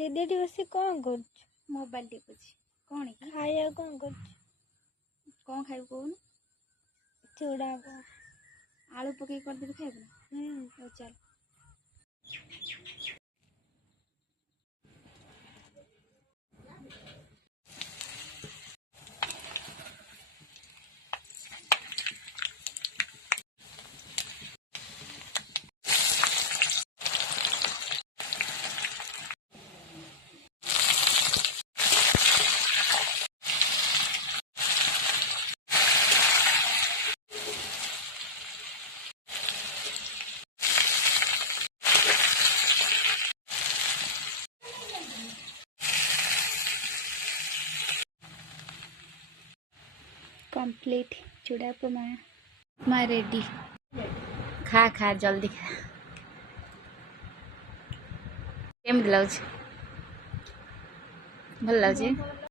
दीदी बस कौन कर मोबाइल टिपुची कौन कि खाया कौन कर कौन खाइब कौन चूड़ा को आलू पकई कर देबे खाइब चल कंप्लीट चूड़ा उपमा रेडी खा खा जल्दी खा केम लाउछ भल लाउछ।